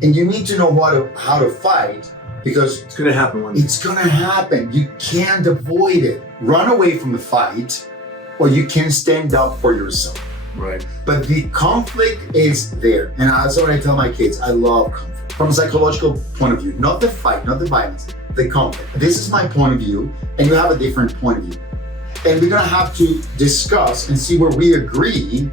And you need to know how to fight, because it's going to happen one day. It's going to happen. You can't avoid it. Run away from the fight, or you can stand up for yourself. Right. But the conflict is there. And that's what I tell my kids. I love conflict. From a psychological point of view, not the fight, not the violence, the conflict. This is my point of view, and you have a different point of view. And we're gonna have to discuss and see where we agree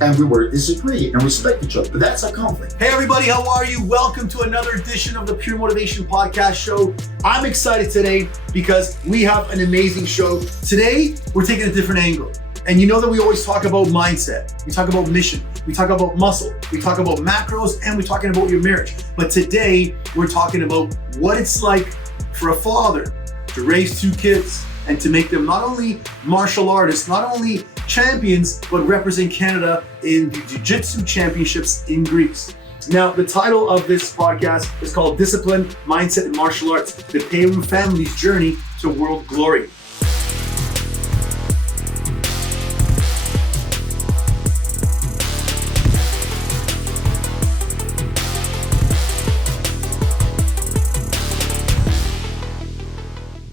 and where we disagree and respect each other. But that's a conflict. Hey everybody, how are you? Welcome to another edition of the Pure Motivation Podcast Show. I'm excited today because we have an amazing show. Today, we're taking a different angle. And you know that we always talk about mindset. We talk about mission. We talk about muscle. We talk about macros, and we're talking about your marriage. But today, we're talking about what it's like for a father to raise two kids and to make them not only martial artists, not only champions, but represent Canada in the Jiu-Jitsu championships in Greece. Now, the title of this podcast is called Discipline, Mindset, and Martial Arts, the Peyrou family's journey to world glory.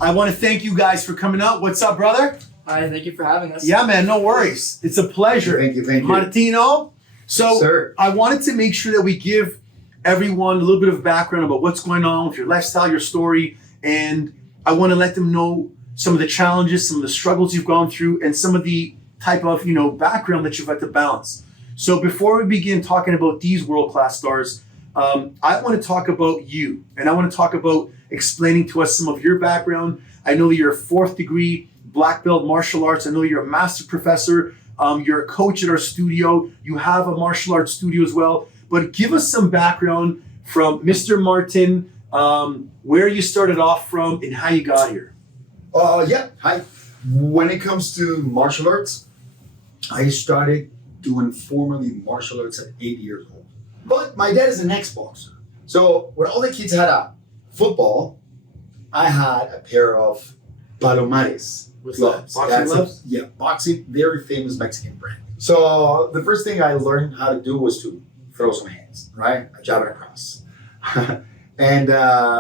I want to thank you guys for coming out. What's up, brother? Hi, thank you for having us. Yeah, man, no worries. It's a pleasure. Thank you. Martino. So Yes, sir. I wanted to make sure that we give everyone a little bit of background about what's going on with your lifestyle, your story, and I want to let them know some of the challenges, some of the struggles you've gone through, and some of the type of, background that you've had to balance. So before we begin talking about these world-class stars, I want to talk about you, and I want to talk about explaining to us some of your background. I know you're a 4th degree black belt martial arts. I know you're a master professor. You're a coach at our studio. You have a martial arts studio as well. But give us some background from Mr. Martin, where you started off from and how you got here. Hi. When it comes to martial arts, I started doing formally martial arts at 8 years old. But my dad is an ex-boxer. So when all the kids had a football, I had a pair of Palomares gloves. Boxing gloves? Yeah, boxing, very famous Mexican brand. So the first thing I learned how to do was to throw some hands, right? I jab it across. And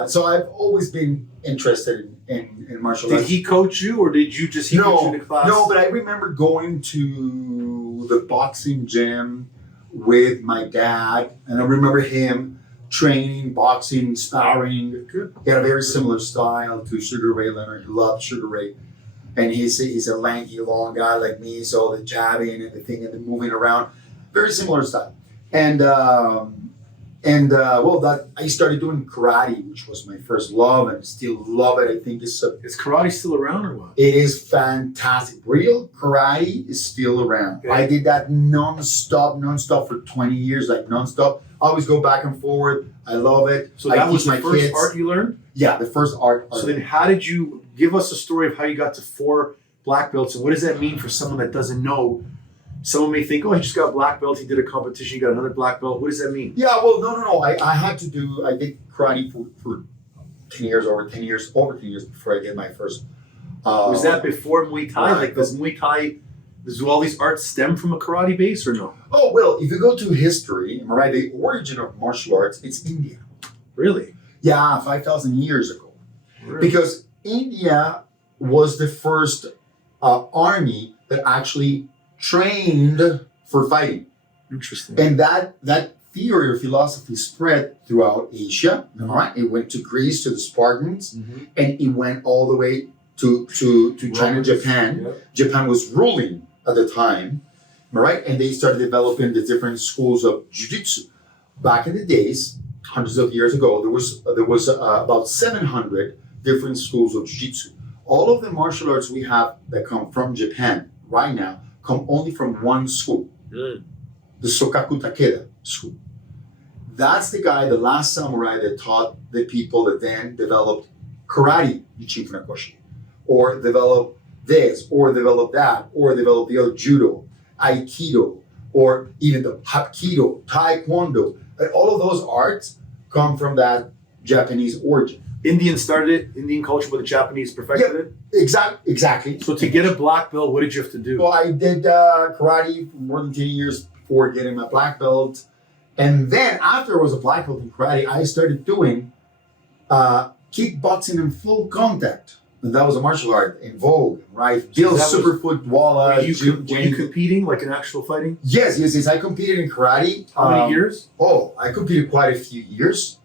so I've always been interested in martial arts. Did he coach you or did you just coach you in the class? No, but I remember going to the boxing gym with my dad, and I remember him training, boxing, sparring. He had a very similar style to Sugar Ray Leonard. He loved Sugar Ray. And he's a lanky, long guy like me, so the jabbing and the thing and the moving around, very similar style. I started doing karate, which was my first love, and I still love it. I think Is karate still around or what? it is fantastic. Real karate is still around. Okay. I did that non-stop for 20 years, like non-stop. I always go back and forward. I love it. So I that was teach the first art you learned? Yeah, the first art. So then how did you give us a story of how you got to 4 black belts, and what does that mean for someone that doesn't know? Someone may think, he just got a black belt, he did a competition, he got another black belt. What does that mean? Yeah, well, no. I did karate for 10 years, over 10 years before I did my first. Was that before Muay Thai? Right. Like, does all these arts stem from a karate base or no? Oh, well, if you go to history, am I right, the origin of martial arts, it's India. Really? Yeah, 5,000 years ago. Really? Because India was the first army that actually trained for fighting. Interesting. And that theory or philosophy spread throughout Asia. Am I right? It went to Greece, to the Spartans, and it went all the way to China, Japan. Yeah. Japan was ruling at the time, am I right? And they started developing the different schools of jiu-jitsu. Back in the days, hundreds of years ago, there was about 700 different schools of jiu-jitsu. All of the martial arts we have that come from Japan right now come only from one school, the Sokaku Takeda school. That's the guy, the last samurai that taught the people that then developed karate, Ichin Funakoshi, or developed this, or developed that, or developed the other judo, aikido, or even the hapkido, taekwondo. And all of those arts come from that Japanese origin. Indians started it, Indian culture, but the Japanese perfected it? Exactly. So to get a black belt, what did you have to do? Well, I did karate for more than 10 years before getting my black belt. And then after I was a black belt in karate, I started doing kickboxing in full contact. And that was a martial art in vogue, right? Bill Superfoot, Walla. Were you competing, like in actual fighting? Yes. I competed in karate. How many years? Oh, I competed quite a few years.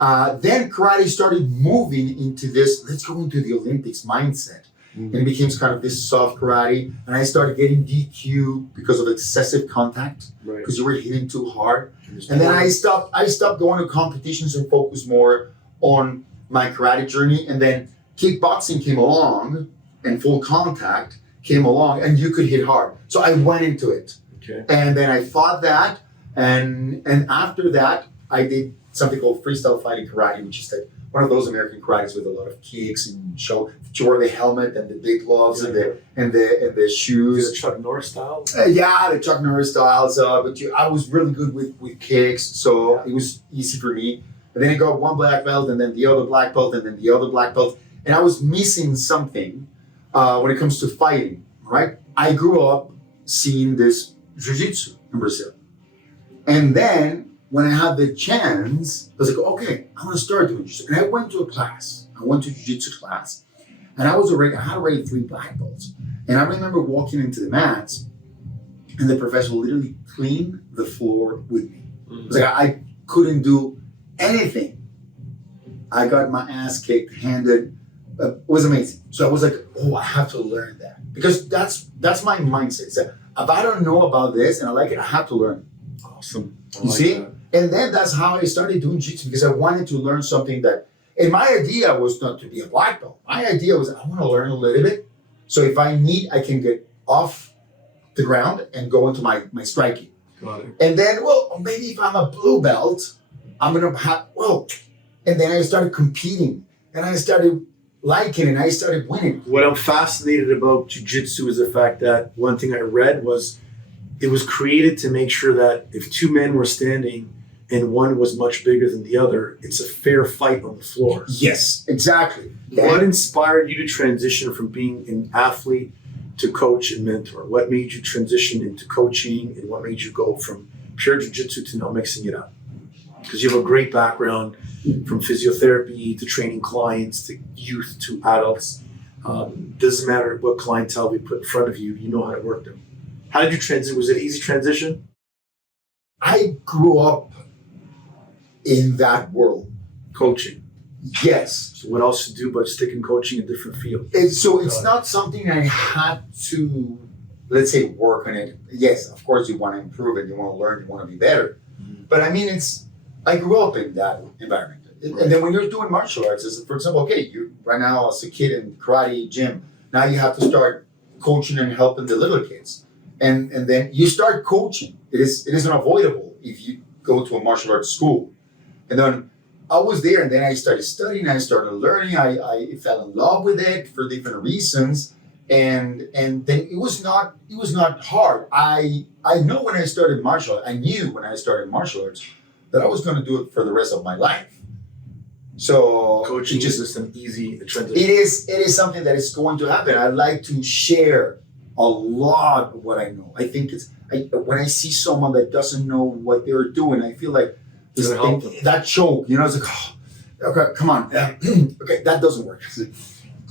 Then karate started moving into this, let's go into the Olympics mindset. And it became kind of this soft karate. And I started getting DQ because of excessive contact, because you were hitting too hard. And then I stopped going to competitions and focused more on my karate journey. And then kickboxing came along and full contact came along and you could hit hard. So I went into it. Okay. And then I fought that. And after that, I did something called freestyle fighting karate, which is like one of those American karates with a lot of kicks and you wore the helmet and the big gloves and the shoes. The Chuck Norris style? The Chuck Norris style. So, I was really good with kicks, so it was easy for me. And then I got one black belt, and then the other black belt, and then the other black belt. And I was missing something when it comes to fighting, right? I grew up seeing this Jiu-Jitsu in Brazil. And then when I had the chance, I was like, okay, I want to start doing Jiu-Jitsu. And I went to a class. I went to Jiu-Jitsu class. And I had already 3 black belts. And I remember walking into the mats, and the professor literally cleaned the floor with me. It was like I couldn't do anything. I got my ass kicked, handed. It was amazing. So I was like, oh, I have to learn that. Because that's my mindset. So if I don't know about this and I like it, I have to learn. Awesome. You see? That. And then that's how I started doing jiu-jitsu, because I wanted to learn something that, and my idea was not to be a black belt. My idea was I want to learn a little bit. So if I need, I can get off the ground and go into my striking. Got it. And then, maybe if I'm a blue belt, I'm going to have, and then I started competing and I started liking it and I started winning. What I'm fascinated about jiu-jitsu is the fact that one thing I read was it was created to make sure that if 2 men were standing and one was much bigger than the other, it's a fair fight on the floor. Yes, exactly. What inspired you to transition from being an athlete to coach and mentor? What made you transition into coaching, and what made you go from pure jiu-jitsu to now mixing it up? Because you have a great background from physiotherapy to training clients to youth to adults. Doesn't matter what clientele we put in front of you, you know how to work them. How did you transition? Was it an easy transition? I grew up in that world. Coaching. Yes. So what else to do but stick in coaching in different fields? It's not something I had to, let's say, work on it. Yes, of course you want to improve it, you want to learn, you want to be better. But I mean, I grew up in that environment. Right. And then when you're doing martial arts, for example, okay, you right now as a kid in karate gym, now you have to start coaching and helping the little kids. And then you start coaching. It is unavoidable if you go to a martial arts school. And then I was there, and then I started studying, I started learning, I fell in love with it for different reasons. And then it was not hard. I knew when I started martial arts that I was going to do it for the rest of my life. So coaching is just an easy transition. It is something that is going to happen. I like to share a lot of what I know. I think when I see someone that doesn't know what they're doing, I feel like that choke, it's like, oh, okay, come on. Okay, that doesn't work.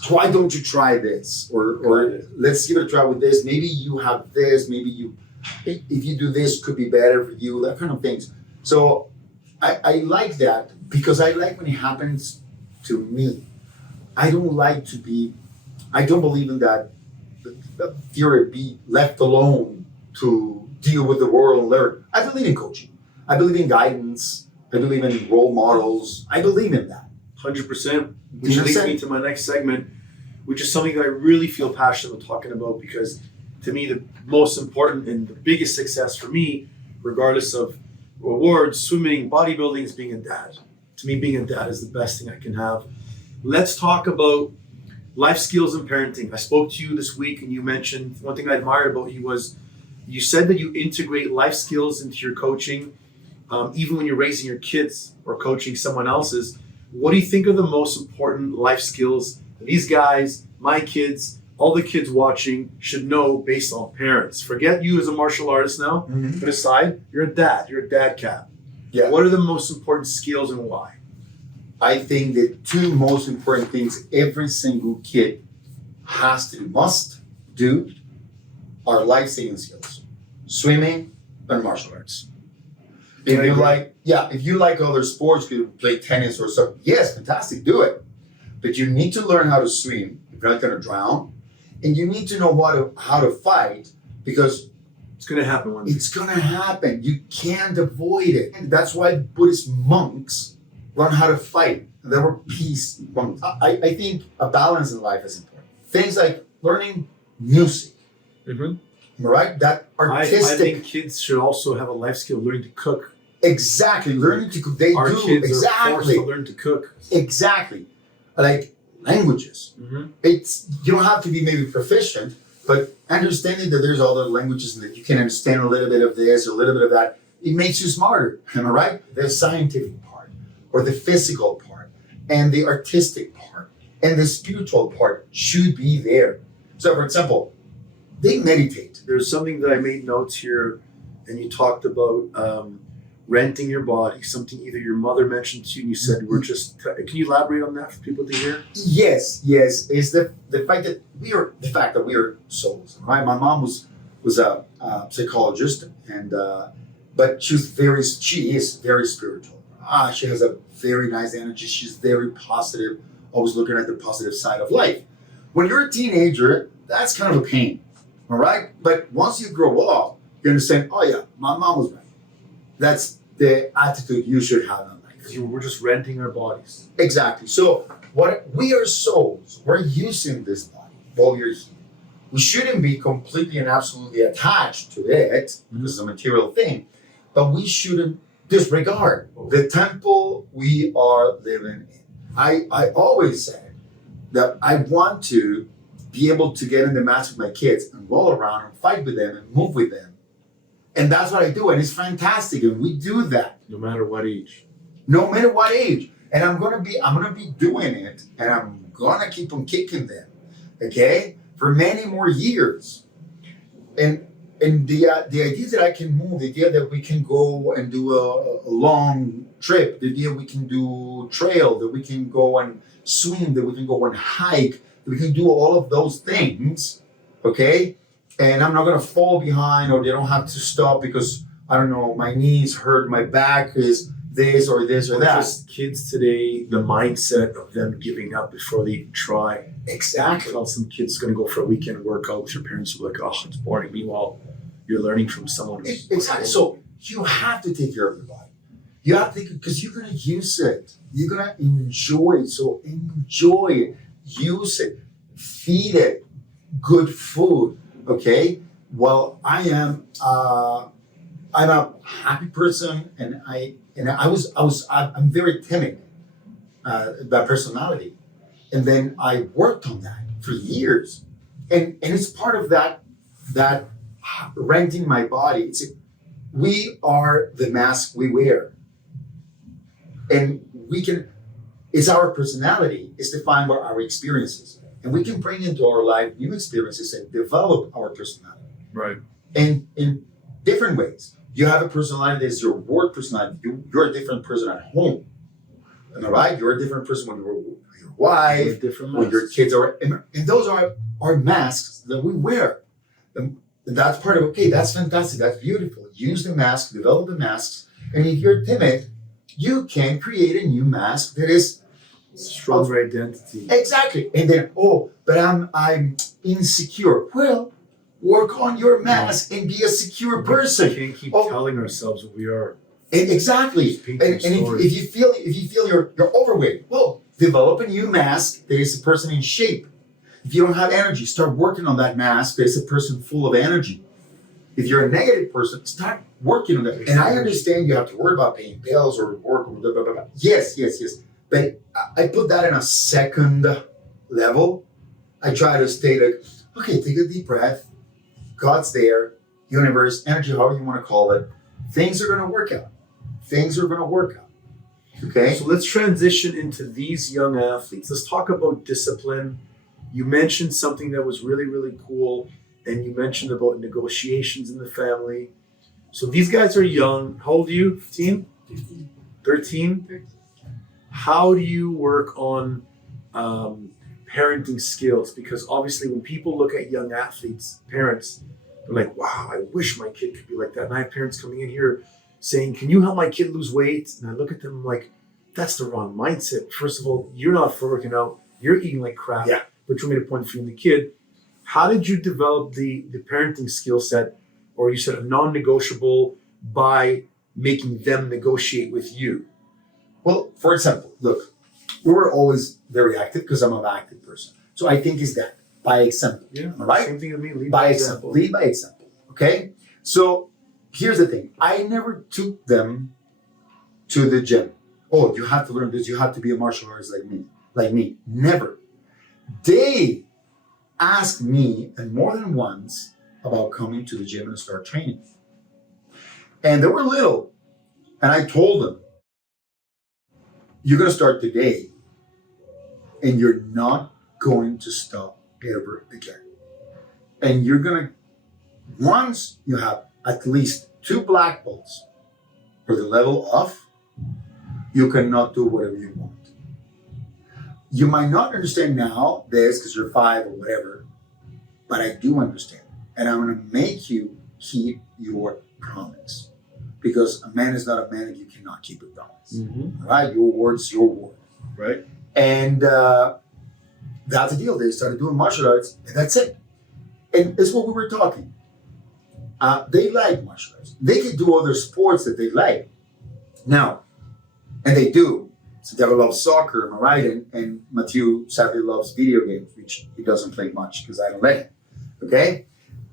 Why don't you try this? Or let's give it a try with this. Maybe you have this. Maybe if you do this, could be better for you, that kind of things. So I like that because I like when it happens to me. I don't believe in that theory, be left alone to deal with the world and learn. I believe in coaching. I believe in guidance. I believe in role models. I believe in that. 100%. Which leads me to my next segment, which is something that I really feel passionate about talking about, because to me, the most important and the biggest success for me, regardless of awards, swimming, bodybuilding, is being a dad. To me, being a dad is the best thing I can have. Let's talk about life skills and parenting. I spoke to you this week and you mentioned one thing I admired about you was you said that you integrate life skills into your coaching, even when you're raising your kids or coaching someone else's. What do you think are the most important life skills that these guys, my kids, all the kids watching should know based on parents? Forget you as a martial artist now. Put aside, you're a dad. You're a dad cat. Yeah. What are the most important skills and why? I think the two most important things every single kid must do are life-saving skills: swimming and martial arts. If you like other sports, you play tennis or something, yes, fantastic, do it. But you need to learn how to swim if you're not going to drown, and you need to know how to fight, because It's going to happen one day. it's going to happen. You can't avoid it. And that's why Buddhist monks learn how to fight. They were peace monks. I think a balance in life is important. Things like learning music, right? That artistic. I think kids should also have a life skill, learning to cook. Exactly. Learning to cook. They Our do. kids Exactly. are forced to learn to cook. Exactly. Like languages. You don't have to be maybe proficient, but understanding that there's other languages and that you can understand a little bit of this, a little bit of that, it makes you smarter. Am I right? The scientific part, or the physical part, and the artistic part, and the spiritual part should be there. So, for example, they meditate. There's something that I made notes here, and you talked about renting your body, something either your mother mentioned to you and you said we're just, can you elaborate on that for people to hear? Yes, is the fact that we are souls, right? My mom was a psychologist, and but she is very spiritual. She has a very nice energy. She's very positive, always looking at the positive side of life. When you're a teenager, that's kind of a pain, all right? But once you grow up, you understand, oh yeah, my mom was right. That's the attitude you should have in life. We're just renting our bodies. Exactly. So we are souls. We're using this body while we're here. We shouldn't be completely and absolutely attached to it because it's a material thing, but we shouldn't disregard the temple we are living in. I always said that I want to be able to get in the mat with my kids and roll around and fight with them and move with them. And that's what I do, and it's fantastic, and we do that. No matter what age. No matter what age. And I'm gonna be doing it, and I'm gonna keep on kicking them, okay, for many more years. And the idea that I can move, the idea that we can go and do a long trip, the idea we can do trail, that we can go and swim, that we can go and hike, that we can do all of those things, okay? And I'm not gonna fall behind, or they don't have to stop because, I don't know, my knees hurt, my back is this or this or that. Just kids today, the mindset of them giving up before they even try. Exactly. Tell some kids going to go for a weekend workout with your parents who are like, oh, it's boring. Meanwhile, you're learning from someone who's Exactly. So you have to take care of your body. You have to, because you're gonna use it. You're gonna enjoy it. So enjoy it. Use it. Feed it good food. Okay. Well, I'm a happy person, and I'm very timid by personality, and then I worked on that for years, and it's part of that renting my body. We are the mask we wear, and it's our personality is defined by our experiences. And we can bring into our life new experiences and develop our personality. right. And in different ways. You have a personality that is your work personality. You're a different person at home. Am I right? You're a different person when you're with your wife, Different when your kids are. And those are our masks that we wear. And that's part of, okay, that's fantastic. That's beautiful. Use the mask, develop the masks. And if you're timid, you can create a new mask that is Stronger identity. exactly. And then, but I'm insecure. Well, work on your mask and be a secure We person. can't keep telling ourselves what we are. Exactly. Just painting And if you feel you're overweight, well, develop a new mask that is a person in shape. If you don't have energy, start working on that mask that is a person full of energy. If you're a negative person, start working on that. And I understand you have to worry about paying bills or work or blah, blah, blah, blah. Yes. But I put that in a second level. I try to stay like, okay, take a deep breath. God's there, universe, energy, however you want to call it. Things are going to work out. Okay? So let's transition into these young athletes. Let's talk about discipline. You mentioned something that was really, really cool, and you mentioned about negotiations in the family. So these guys are young. How old are you? 15? 15. 13? 13. How do you work on parenting skills? Because obviously when people look at young athletes, parents, they're like, wow, I wish my kid could be like that. And I have parents coming in here saying, can you help my kid lose weight? And I look at them like, that's the wrong mindset. First of all, you're not for working out. You're eating like crap. Yeah. But you made a point for you and the kid. How did you develop the parenting skill set, or you said a non-negotiable, by making them negotiate with you? Well, for example, look, we were always very active because I'm an active person. So I think it's that, by example. Yeah. All right? Same thing with me. Lead By example. Lead by example. Okay? So here's the thing. I never took them to the gym. Oh, you have to learn this. You have to be a martial artist like me. Like me. Never. They asked me, and more than once, about coming to the gym and start training. And they were little. And I told them, you're going to start today, and you're not going to stop ever again. And you're going to, once you have at least 2 black belts for the level of, you cannot do whatever you want. You might not understand now this because you're 5 or whatever, but I do understand. And I'm going to make you keep your promise. Because a man is not a man if you cannot keep a promise. Mm-hmm. Right? Your word's your word. Right. And that's the deal. They started doing martial arts, and that's it. And it's what we were talking. They like martial arts. They can do other sports that they like. Now, and they do. Santiago loves soccer, am I right? And Mathieu sadly loves video games, which he doesn't play much because I don't let him. Okay?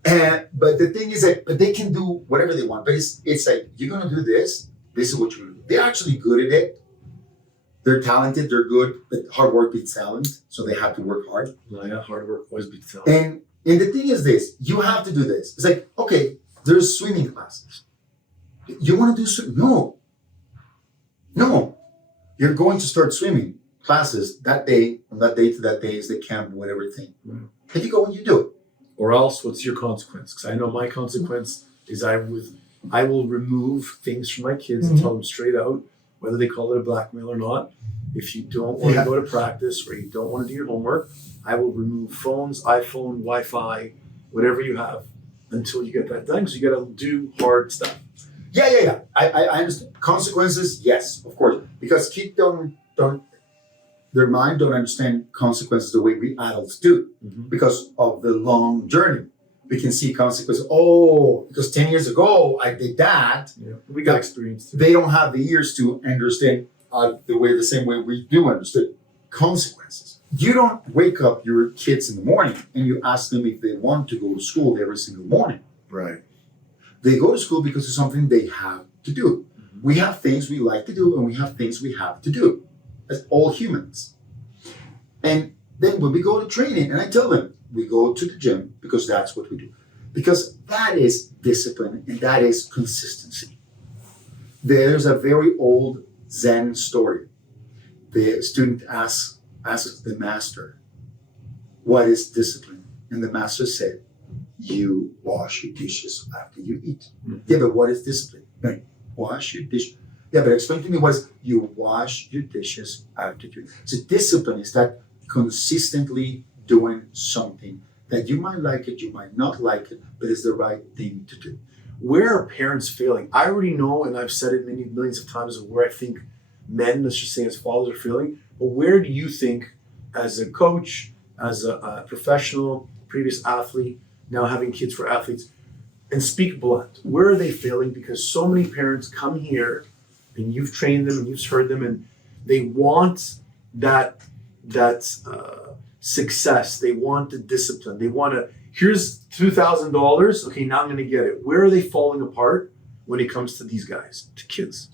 But the thing is that but they can do whatever they want. But it's like, you're going to do this. This is what you're going to do. They're actually good at it. They're talented. They're good. But hard work beats talent. So they have to work hard. Oh, yeah, hard work always beats talent. And the thing is this. You have to do this. It's like, okay, there's swimming classes. You want to do swimming? No. You're going to start swimming classes that day, from that day to that day is the camp, whatever thing. Right. And you go and you do it. Or else, what's your consequence? Because I know my consequence is I will remove things from my kids and tell them straight out, whether they call it a blackmail or not. If you don't want to go to practice or you don't want to do your homework, I will remove phones, iPhone, Wi-Fi, whatever you have, until you get that done. Because you got to do hard stuff. Yeah. I understand. Consequences, yes, of course. Because kids their mind don't understand consequences the way we adults do. Mm-hmm. Because of the long journey. We can see consequences. Oh, because 10 years ago I did that. Yeah, we got experience too. They don't have the ears to understand the same way we do understand consequences. You don't wake up your kids in the morning and you ask them if they want to go to school every single morning. Right. They go to school because it's something they have to do. Mm-hmm. We have things we like to do and we have things we have to do. As all humans. And then when we go to training, and I tell them, we go to the gym because that's what we do. Because that is discipline and that is consistency. There's a very old Zen story. The student asks the master, what is discipline? And the master said, you wash your dishes after you eat. Mm-hmm. Yeah, but what is discipline? No, wash your dishes. Yeah, but explain to me what is you wash your dishes after you eat. So discipline is that consistently doing something that you might like it, you might not like it, but it's the right thing to do. Where are parents failing? I already know, and I've said it many millions of times, of where I think men, let's just say as fathers, are failing. But where do you think, as a coach, as a professional, previous athlete, now having kids for athletes, and speak blunt, where are they failing? Because so many parents come here, and you've trained them, and you've heard them, and they want that success. They want the discipline. They want to, here's $2,000. Okay, now I'm going to get it. Where are they falling apart when it comes to these guys, to kids?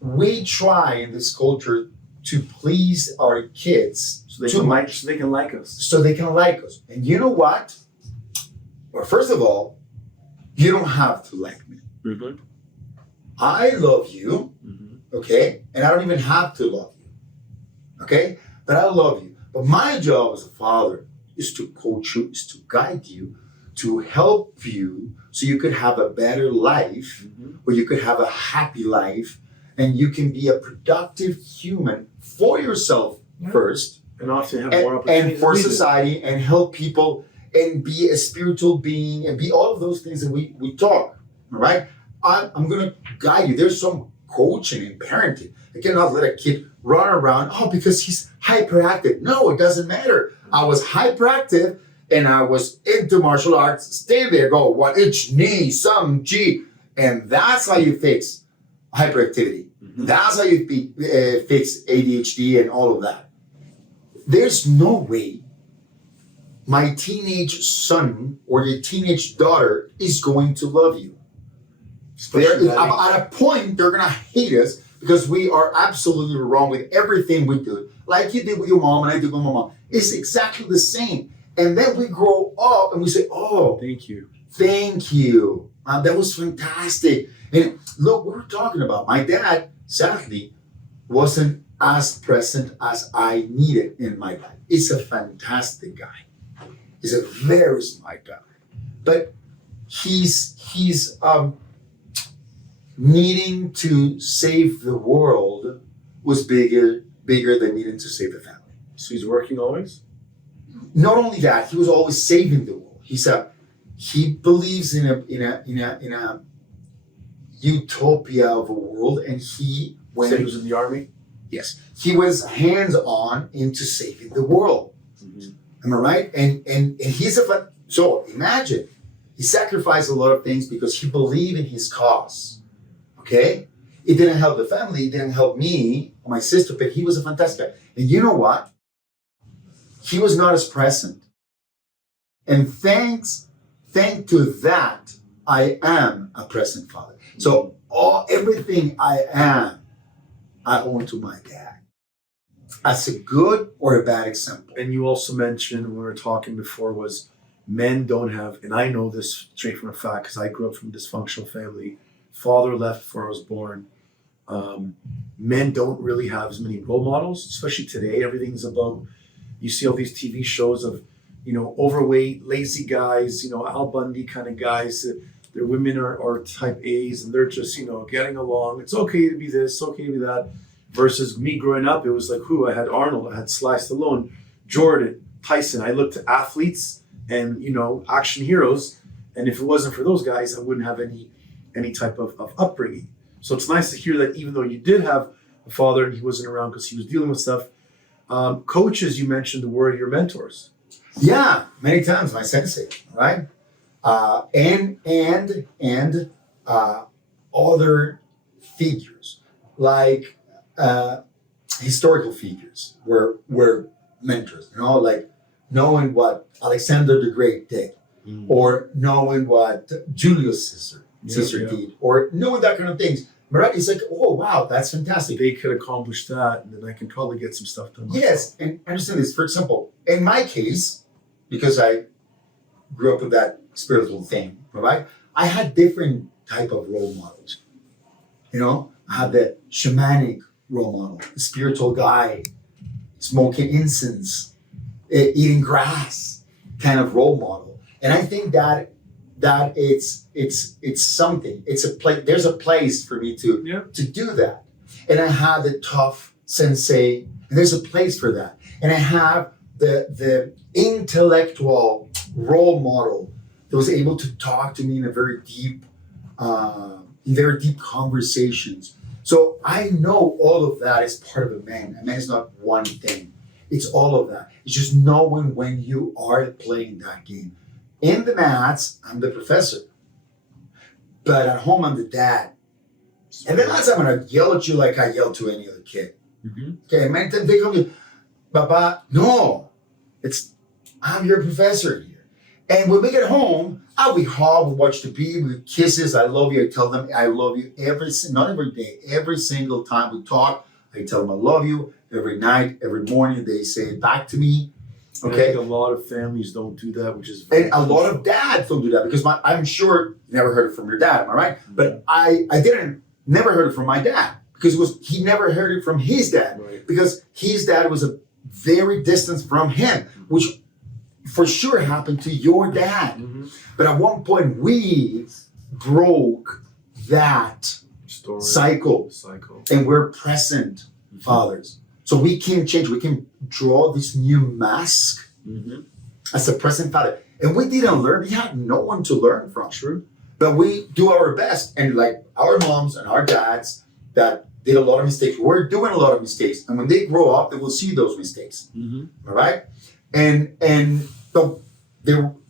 We try in this culture to please our kids So they too can much like us. so they can like us. And you know what? Well, first of all, you don't have to like me. Mm-hmm. I love you, Mm-hmm. okay? And I don't even have to love you, okay? But I love you. But my job as a father is to coach you, is to guide you, to help you so you could have a better life, Mm-hmm. or you could have a happy life, and you can be a productive human for yourself first, and often have more opportunities and for than we do. society, and help people, and be a spiritual being, and be all of those things that we talk. All right, I'm gonna guide you. There's some coaching and parenting. I cannot let a kid run around because he's hyperactive. No, it doesn't matter. I was hyperactive and I was into martial arts. Stay there, go 1 knee, some G, and that's how you fix hyperactivity. That's how you fix ADHD and all of that. There's no way my teenage son or your teenage daughter is going to love you. At a point, they're gonna hate us because we are absolutely wrong with everything we do. Like you did with your mom and I did with my mom. It's exactly the same. And then we grow up and we say, oh, thank you. That was fantastic. And look, what we're talking about. My dad, sadly, wasn't as present as I needed in my life. He's a fantastic guy. He's a very smart guy. But he's needing to save the world was bigger than needing to save the family. So he's working always? Not only that, he was always saving the world. He believes in a utopia of a world, and when he was in the army? Yes, he was hands-on into saving the world. Am I right? And he's so imagine he sacrificed a lot of things because he believed in his cause. Okay, it didn't help the family, it didn't help me or my sister, but he was a fantastic guy. And you know what? He was not as present. And thanks to that, I am a present father. So everything I am, I owe to my dad. As a good or a bad example. And you also mentioned when we were talking before was men don't have, and I know this straight from a fact because I grew up from a dysfunctional family. Father left before I was born. Men don't really have as many role models, especially today. Everything's about, you see all these TV shows of, overweight, lazy guys, Al Bundy kind of guys. Their women are type A's and they're just, getting along. It's okay to be this, it's okay to be that. Versus me growing up, it was like, I had Arnold, I had Sly Stallone, Jordan, Tyson. I looked to athletes and, action heroes. And if it wasn't for those guys, I wouldn't have any type of upbringing. So it's nice to hear that even though you did have a father and he wasn't around because he was dealing with stuff, coaches, you mentioned the word, your mentors. Yeah, many times my sensei, right? And other figures like historical figures were mentors, like knowing what Alexander the Great did, or knowing what Julius Caesar did, or knowing that kind of things. Right? It's like, oh wow, that's fantastic. They could accomplish that, and then I can probably get some stuff done. Yes, and understand this. For example, in my case, because I grew up with that spiritual thing, right? I had different type of role models. I had the shamanic role model, the spiritual guy, smoking incense, eating grass kind of role model. And I think that it's something. It's a place. There's a place for me to do that. And I have the tough sensei, and there's a place for that. And I have the intellectual role model that was able to talk to me in very deep conversations. So I know all of that is part of a man. A man is not one thing. It's all of that. It's just knowing when you are playing that game. In the mats, I'm the professor. But at home, I'm the dad. And then last time I'm going to yell at you like I yell to any other kid. Okay, many times they come to you, Papa, no, I'm your professor here. And when we get home, we hug, we watch TV, we kisses, I love you, I tell them I love you not every day, every single time we talk, I tell them I love you. Every night, every morning, they say it back to me. Okay. I think a lot of families don't do that, which is and a lot of dads don't do that because I'm sure you never heard it from your dad, am I right? But I never heard it from my dad because he never heard it from his dad because his dad was a very distant from him, which for sure happened to your dad. But at one point we broke that cycle. And we're present fathers. So we can change. We can draw this new mask as a present father. And we didn't learn. We had no one to learn from. True. But we do our best. And like our moms and our dads that did a lot of mistakes, we're doing a lot of mistakes. And when they grow up, they will see those mistakes. All right? And so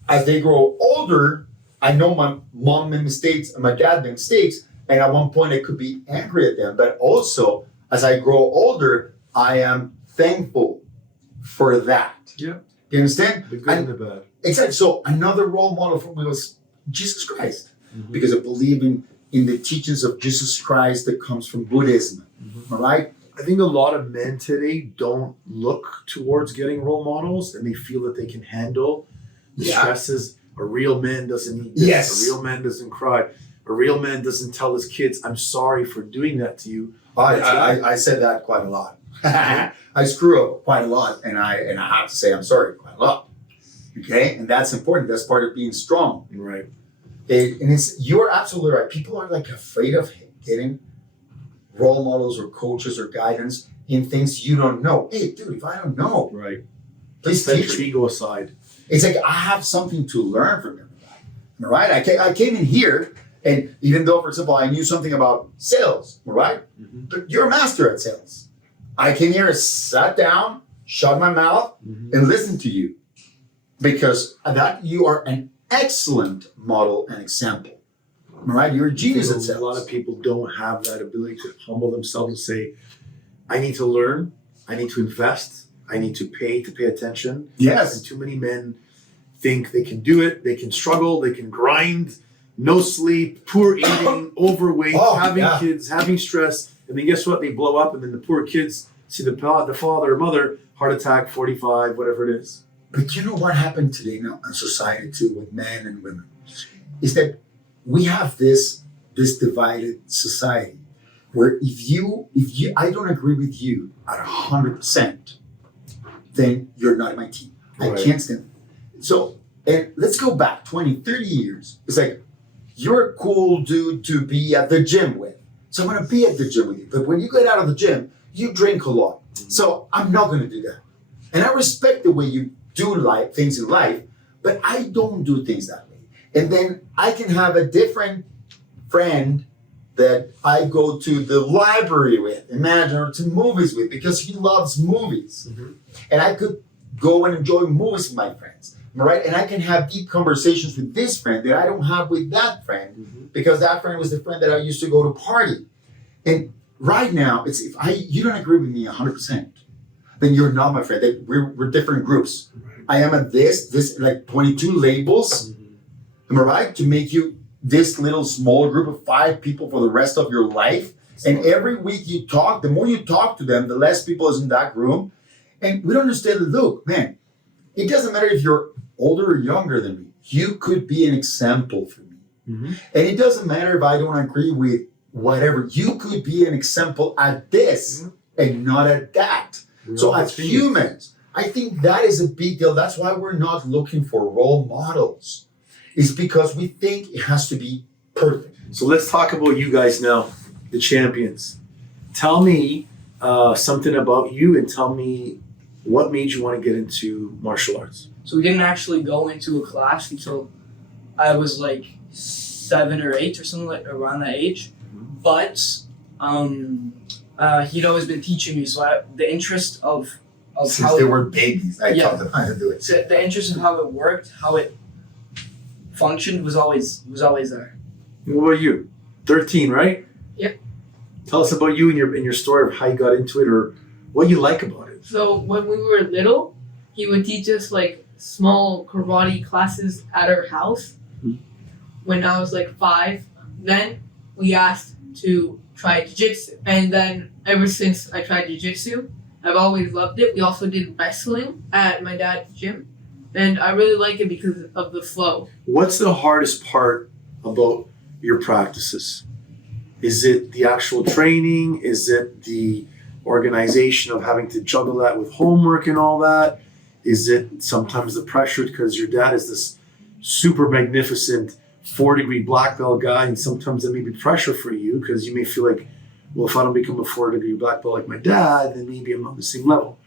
as they grow older, I know my mom made mistakes and my dad made mistakes. And at one point I could be angry at them. But also, as I grow older, I am thankful for that. Yeah. You understand? The good and the bad. Exactly. So another role model for me was Jesus Christ. Because I believe in the teachings of Jesus Christ that comes from Buddhism. All right? I think a lot of men today don't look towards getting role models, and they feel that they can handle the stresses. A real man doesn't need this. Yes. A real man doesn't cry. A real man doesn't tell his kids, I'm sorry for doing that to you. I said that quite a lot. I screw up quite a lot, and I have to say I'm sorry quite a lot. Okay? And that's important. That's part of being strong. Right. You're absolutely right. People are like afraid of getting role models or coaches or guidance in things you don't know. Hey, dude, if I don't know, right, please set teach your me. ego aside. It's like I have something to learn from everybody. All right? I came in here, and even though, for example, I knew something about sales, all right? But you're a master at sales. I came here and sat down, shut my mouth, and listened to you. Because that you are an excellent model and example. All right? You're a genius at sales. A lot of people don't have that ability to humble themselves and say, I need to learn, I need to invest, I need to pay attention. Yes. And too many men think they can do it, they can struggle, they can grind, no sleep, poor eating, overweight, having kids, having stress, and then guess what? They blow up, and then the poor kids see the father or mother, heart attack, 45, whatever it is. But you know what happened today in society too with men and women? Is that we have this divided society where if I don't agree with you at 100%, then you're not my team. Right. I can't stand it. So, and let's go back 20, 30 years. It's like, you're a cool dude to be at the gym with. So I'm going to be at the gym with you. But when you get out of the gym, you drink a lot. So I'm not going to do that. And I respect the way you do things in life, but I don't do things that way. And then I can have a different friend that I go to the library with, imagine, or to movies with, because he loves movies. And I could go and enjoy movies with my friends, right? And I can have deep conversations with this friend that I don't have with that friend, because that friend was the friend that I used to go to party. And right now, it's if you don't agree with me 100%, then you're not my friend. We're different groups. I am at this like 22 labels, am I right? To make you this little small group of 5 people for the rest of your life. And every week you talk, the more you talk to them, the less people is in that room. And we don't understand that, look, man, it doesn't matter if you're older or younger than me. You could be an example for me. And it doesn't matter if I don't agree with whatever. You could be an example at this and not at that. So as humans, I think that is a big deal. That's why we're not looking for role models. It's because we think it has to be perfect. So let's talk about you guys now, the champions. Tell me something about you and tell me what made you want to get into martial arts. So we didn't actually go into a class until I was like 7 or 8 or something like around that age. But he'd always been teaching me, so the interest of Since how they were babies, I taught them how to do it. So the interest of how it worked, how it functioned was always there. What about you? 13, right? Yeah. Tell us about you and your story of how you got into it or what you like about it. So when we were little, he would teach us like small karate classes at our house. When I was like 5, then we asked to try jiu-jitsu. And then ever since I tried jiu-jitsu, I've always loved it. We also did wrestling at my dad's gym. And I really like it because of the flow. What's the hardest part about your practices? Is it the actual training? Is it the organization of having to juggle that with homework and all that? Is it sometimes the pressure because your dad is this super magnificent 4-degree black belt guy, and sometimes that may be pressure for you because you may feel like, well, if I don't become a 4-degree black belt like my dad, then maybe I'm on the same level.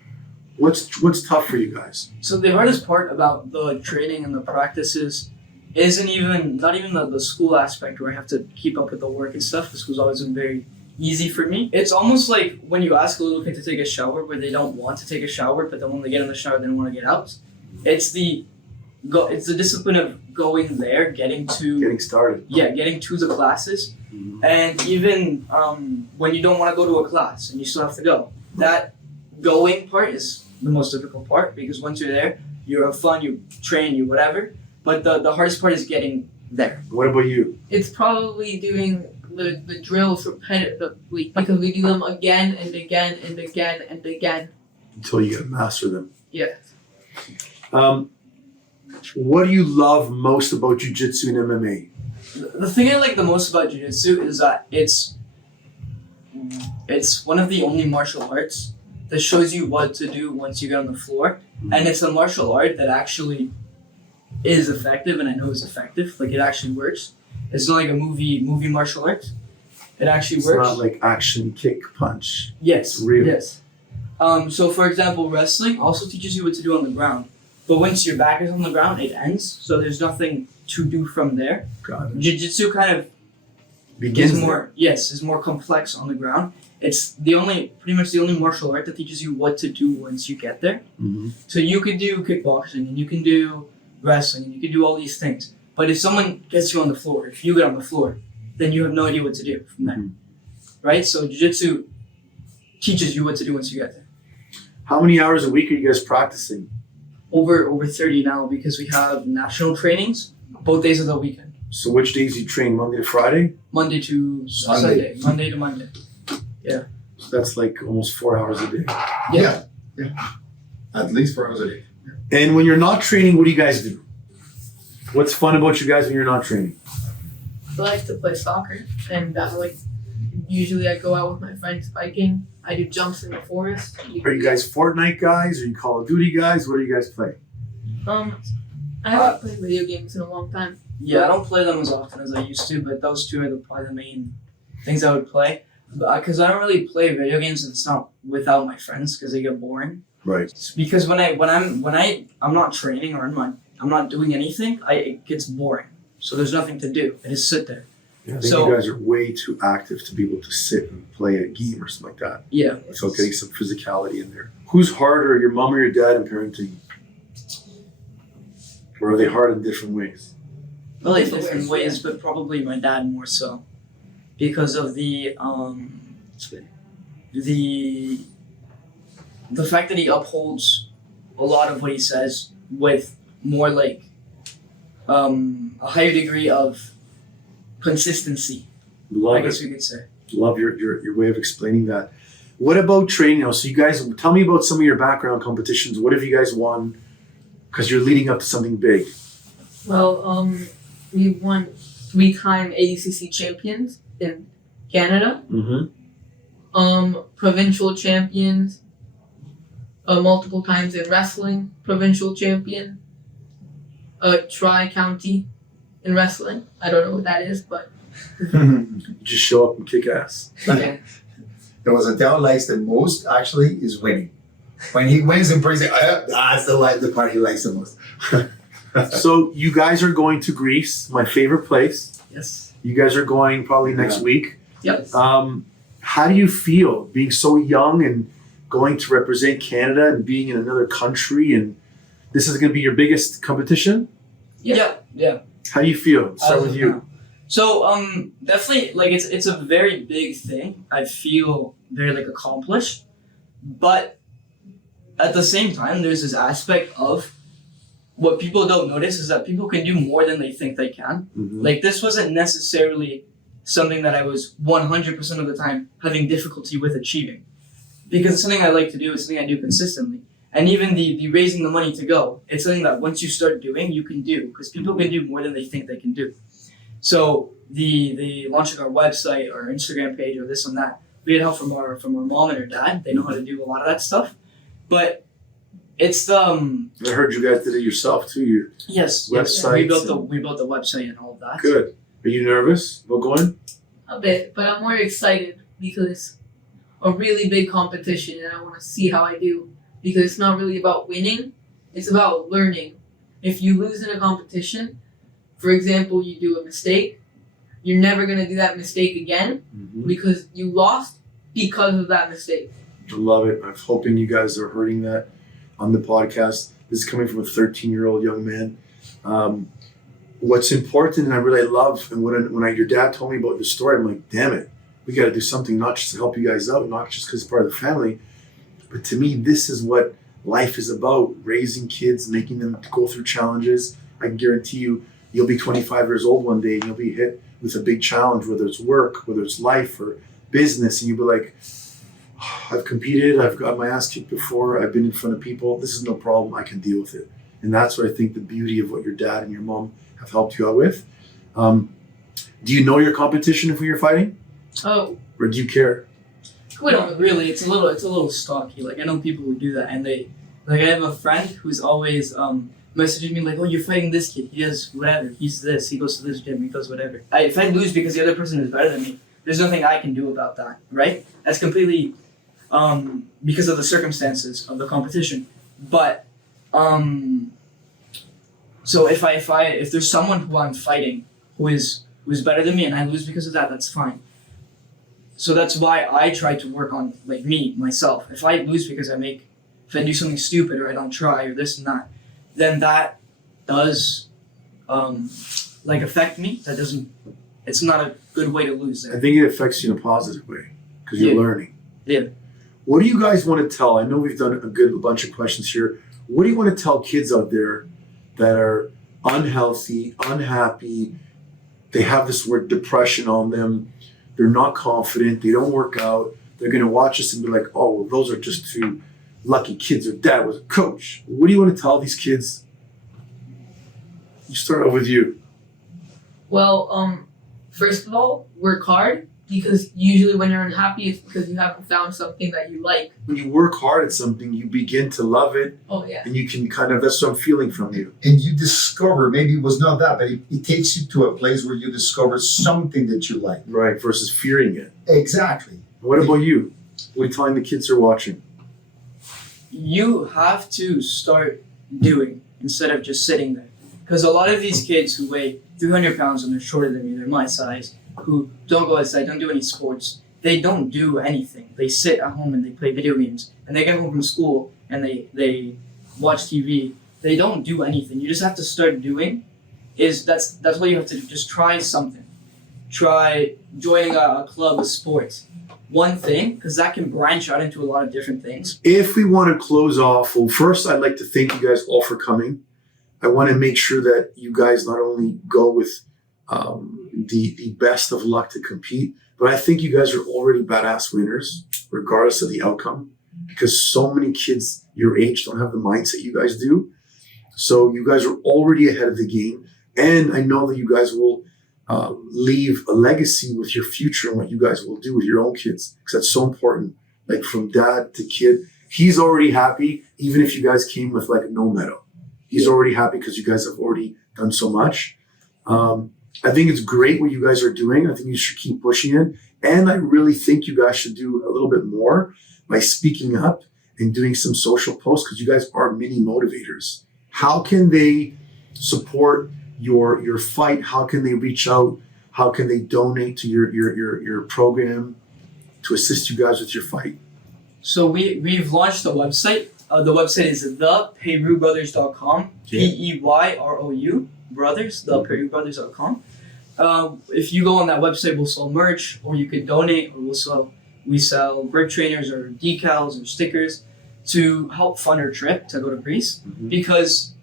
What's tough for you guys? So the hardest part about the training and the practices not even the school aspect where I have to keep up with the work and stuff. This was always been very easy for me. It's almost like when you ask a little kid to take a shower where they don't want to take a shower, but then when they get in the shower, they don't want to get out. It's the discipline of going there, getting started. Yeah, getting to the classes. Mm-hmm. And even when you don't want to go to a class and you still have to go, that going part is the most difficult part because once you're there, you have fun, you train, you whatever. But the hardest part is getting there. What about you? It's probably doing the drills repetitively because we do them again and again and again and again. Until you get to master them. Yes. What do you love most about Jiu-Jitsu and MMA? The thing I like the most about Jiu-Jitsu is that it's one of the only martial arts that shows you what to do once you get on the floor. And it's a martial art that actually is effective, and I know it's effective. Like, it actually works. It's not like a movie martial art. It actually works. It's not like action, kick, punch. Yes. It's real. Yes. So, for example, wrestling also teaches you what to do on the ground. But once your back is on the ground, it ends. So there's nothing to do from there. Got it. Jiu-Jitsu kind of is more complex on the ground. It's pretty much the only martial art that teaches you what to do once you get there. Mm-hmm. So you can do kickboxing and you can do wrestling and you can do all these things. But if someone gets you on the floor, if you get on the floor, then you have no idea what to do from there. Mm-hmm. Right? So Jiu-Jitsu teaches you what to do once you get there. How many hours a week are you guys practicing? Over 30 now because we have national trainings both days of the weekend. So which days do you train? Monday to Friday? Monday to Sunday. Monday to Monday. Yeah. So that's like almost 4 hours a day. Yeah. At least 4 hours a day. And when you're not training, what do you guys do? What's fun about you guys when you're not training? I like to play soccer, and usually I go out with my friends biking. I do jumps in the forest. Are you guys Fortnite guys? Are you Call of Duty guys? What do you guys play? I haven't played video games in a long time. Yeah, I don't play them as often as I used to, but those two are probably the main things I would play. Because I don't really play video games and it's not without my friends because they get boring. Right. Because when I'm not training or I'm not doing anything, it gets boring. So there's nothing to do. I just sit there. Yeah, I think you guys are way too active to be able to sit and play a game or something like that. Yeah. So getting some physicality in there. Who's harder, your mom or your dad in parenting? Or are they hard in different ways? Well, like different ways, but probably my dad more so. Because of the fact that he upholds a lot of what he says with more like a higher degree of consistency. I guess we could say. Love your way of explaining that. What about training now? So you guys, tell me about some of your background competitions. What have you guys won? Because you're leading up to something big. Well, we won 3-time ADCC champions in Canada. Mm-hmm. Provincial champions. Multiple times in wrestling, provincial champion. Tri-county in wrestling. I don't know what that is, but Just show up and kick ass. There was a Dell likes the most actually is winning. When he wins in person, that's the part he likes the most. So you guys are going to Greece, my favorite place. Yes. You guys are going probably next week. Yep. How do you feel being so young and going to represent Canada and being in another country, and this is going to be your biggest competition? Yeah. How do you feel? Start with you. So definitely like it's a very big thing. I feel very like accomplished, but at the same time there's this aspect of what people don't notice is that people can do more than they think they can. Mm-hmm. Like this wasn't necessarily something that I was 100% of the time having difficulty with achieving, because it's something I like to do. It's something I do consistently. And even the raising the money to go, it's something that once you start doing, you can do, because people can do more than they think they can do. So the launching our website or Instagram page or this and that, we had help from our mom and our dad. They know how to do a lot of that stuff. But It's the I heard you guys did it yourself too. Your yes. Websites We built the website and all of that. good. Are you nervous about going? A bit, but I'm more excited because a really big competition and I want to see how I do because it's not really about winning, it's about learning. If you lose in a competition, for example, you do a mistake, you're never going to do that mistake again because you lost because of that mistake. I love it. I'm hoping you guys are hearing that on the podcast. This is coming from a 13-year-old young man. What's important, and I really love, and when your dad told me about the story, I'm like, damn it, we got to do something not just to help you guys out, not just because it's part of the family, but to me, this is what life is about: raising kids, making them go through challenges. I can guarantee you, you'll be 25 years old one day, and you'll be hit with a big challenge, whether it's work, whether it's life or business, and you'll be like, I've competed, I've got my ass kicked before, I've been in front of people, this is no problem, I can deal with it. And that's what I think the beauty of what your dad and your mom have helped you out with. Do you know your competition if you're fighting? Oh, Or do you care? we don't Really, it's a little stocky. Like I know people who do that, and they like I have a friend who's always messaging me like, "Oh, you're fighting this kid. He does whatever. He's this. He goes to this gym. He does whatever." If I lose because the other person is better than me, there's nothing I can do about that, right? That's completely because of the circumstances of the competition. But so if there's someone who I'm fighting who's better than me and I lose because of that, that's fine. So that's why I try to work on like myself. If I lose because if I do something stupid or I don't try or this and that, then that does affect me. It's not a good way to lose I it. think it affects you in a positive way because you're learning. Yeah. What do you guys want to tell? I know we've done a bunch of questions here. What do you want to tell kids out there that are unhealthy, unhappy? They have this word depression on them. They're not confident. They don't work out. They're going to watch us and be like, oh, well, those are just two lucky kids. Their dad was a coach. What do you want to tell these kids? You start off with you. Well, first of all, work hard because usually when you're unhappy, it's because you haven't found something that you like. When you work hard at something, you begin to love it. Oh, yeah. And you can that's what I'm feeling from you. And you discover, maybe it was not that, but it takes you to a place where you discover something that you like. Right, versus fearing it. Exactly. What about you? What are you telling the kids who are watching? You have to start doing instead of just sitting there. Because a lot of these kids who weigh 300 pounds and they're shorter than me, they're my size, who don't go outside, don't do any sports, they don't do anything. They sit at home and they play video games. And they get home from school and they watch TV. They don't do anything. You just have to start doing. That's what you have to do. Just try something. Try joining a club of sports. One thing, because that can branch out into a lot of different things. If we want to close off, well, first I'd like to thank you guys all for coming. I want to make sure that you guys not only go with the best of luck to compete, but I think you guys are already badass winners, regardless of the outcome, because so many kids your age don't have the mindset you guys do. So you guys are already ahead of the game. And I know that you guys will leave a legacy with your future and what you guys will do with your own kids, because that's so important. Like from dad to kid, he's already happy, even if you guys came with like no medal. He's already happy because you guys have already done so much. I think it's great what you guys are doing. I think you should keep pushing it. And I really think you guys should do a little bit more by speaking up and doing some social posts, because you guys are mini motivators. How can they support your fight? How can they reach out? How can they donate to your program to assist you guys with your fight? So we've launched a website. The website is thepeyrou.com. Peyrou brothers, thepeyrou.com. If you go on that website, we'll sell merch, or you could donate, or we sell grip trainers or decals or stickers to help fund our trip to go to Greece. Mm-hmm. Because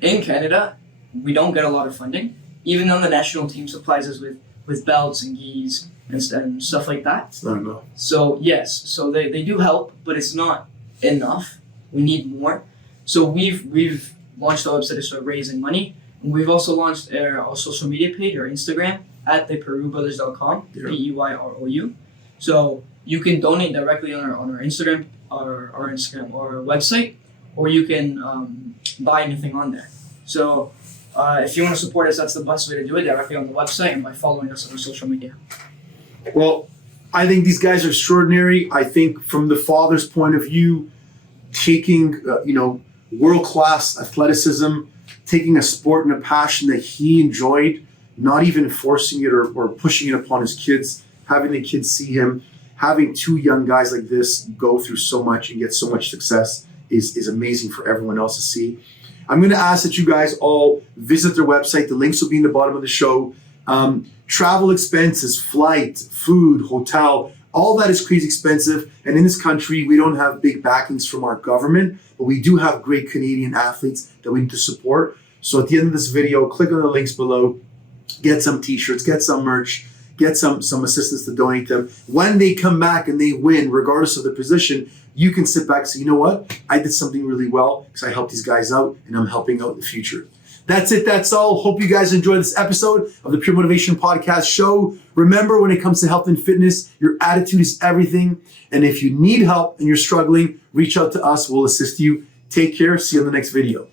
in Canada, we don't get a lot of funding, even though the national team supplies us with belts and gis and stuff like that. It's not enough. So yes, so they do help, but it's not enough. We need more. So we've launched the website to start raising money. And we've also launched our social media page, our Instagram, at thepeyrou.com, Yeah. Peyrou. So you can donate directly on our Instagram, our Instagram or our website, or you can buy anything on there. So if you want to support us, that's the best way to do it, directly on the website and by following us on our social media. Well, I think these guys are extraordinary. I think from the father's point of view, taking, world-class athleticism, taking a sport and a passion that he enjoyed, not even forcing it or pushing it upon his kids, having the kids see him, having two young guys like this go through so much and get so much success is amazing for everyone else to see. I'm going to ask that you guys all visit their website. The links will be in the bottom of the show. Travel expenses, flight, food, hotel, all that is crazy expensive. And in this country, we don't have big backings from our government, but we do have great Canadian athletes that we need to support. So at the end of this video, click on the links below, get some t-shirts, get some merch, get some assistance to donate them. When they come back and they win, regardless of their position, you can sit back and say, you know what? I did something really well because I helped these guys out and I'm helping out in the future. That's it. That's all. Hope you guys enjoyed this episode of the Pure Motivation Podcast Show. Remember, when it comes to health and fitness, your attitude is everything. And if you need help and you're struggling, reach out to us. We'll assist you. Take care. See you on the next video.